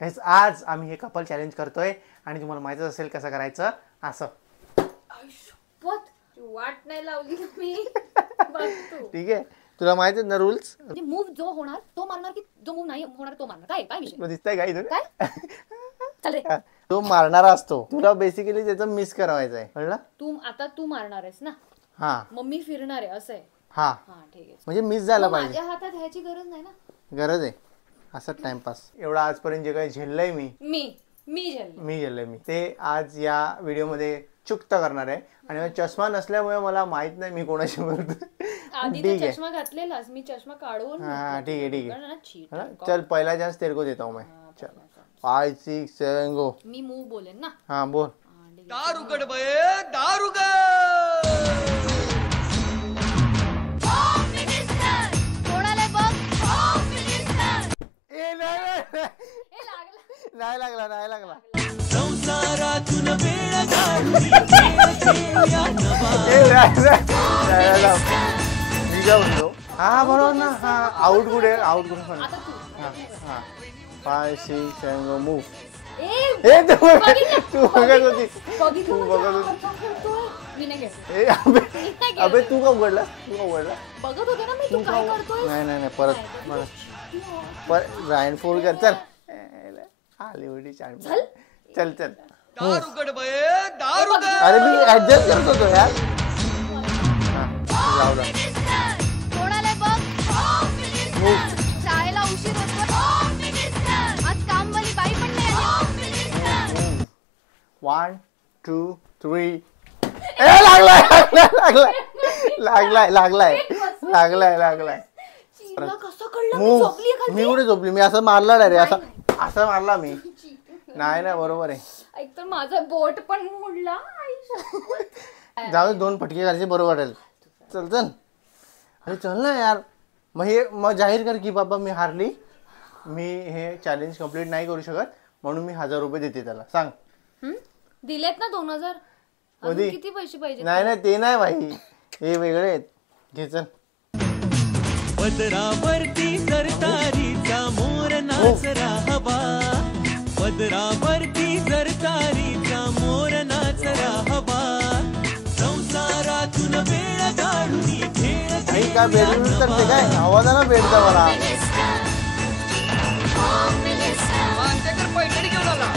गाईस आज आम्ही हे कपल चॅलेंज करतोय आणि तुम्हाला माहितीच असेल कसं करायचं. असं वाट नाही लावली मी. ठीक आहे, तुला माहिती ना रूल्स. मूव जो होणार तो मारणार की जो मूव नाही होणार तो मारणार. काय काय विषय दिसतंय का इथून? चल रे. तो मारणारा असतो, तुला बेसिकली त्याचं मिस करायचं आहे, कळलं? तू मारणार आहेस ना. हा मम्मी फिरणार आहे असं आहे. हा हा ठीक आहे. म्हणजे मिस झाला पाहिजे. माझ्या हातात ह्याची गरज नाही ना. गरज आहे असं टाइमपास. एवढा आजपर्यंत जे काही झेललंय मी झेललंय ते आज या व्हिडिओ मध्ये चुकत करणार आहे. आणि चष्मा नसल्यामुळे मला माहित नाही मी कोणाशी बोलतो. आधी तर चष्मा घातलेलास, मी चष्मा काढून. हाँ ठीक है चल पहला चांस तेरे को देता हूँ मैं. चल 5 6 7 गो. मी मूव बोलेन ना. हाँ बोल. दारुगड बे दारुगड. नाही लागला. संसारातून वेळ मी काय म्हणतो, हा बरोबर ना. हा आउट कुठे आउट कुठे. हा 5 6 7 गो मूव. तू बघत होती. अबे तू का उघडला बघत होते ना मी. तू काय करतोय? नाही परत ब्लाइंड फोल्ड कर. चल हॉलीवुड चल दारुगड बे दारुगड. अरे मी ऍडजस्ट करत होतो यार. शाळेला उशीर होतो. आज कामवाली बाई पण नाही आली. 1 2 3. लागलाय. मी कुठे झोपली? मी असं मारला रे. असं मारला मी. नाही बरोबर आहे. एक तर माझा बोट पण मोडला. जाऊ 2 फटके करायचे बरोबर वाटेल. चल अरे चल ना यार. मग जाहीर कर की बाबा मी हारली. मी हे चॅलेंज कंप्लीट नाही करू शकत म्हणून मी 1000 रुपये देते त्याला. सांग. दिलेत ना 2000. अजून किती पैसे पाहिजे? नाही ते नाही भाई, हे वेगळे आहेत. घे चल. पदरावरती सरतारीचा मोर नाचरा हवा. पदरावरती सरतारीचा मोर नाचरा हवा. संसारातून वेळ काढून खेळ काही का बेडरूम करते काय? आवाजाला बेडचा मला. माझ्याकडे पैठणी घेऊन आला.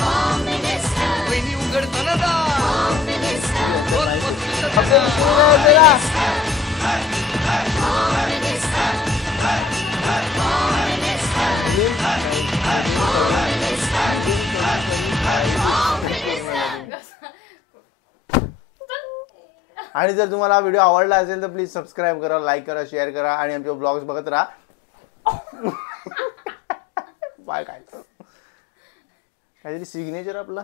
वहिनी उघडताना जा. आणि जर तुम्हाला हा व्हिडिओ आवडला असेल तर प्लीज सबस्क्राईब करा, लाईक करा, शेअर करा आणि आमचे ब्लॉग्स बघत राहा. बाय. काहीतरी सिग्नेचर आपला.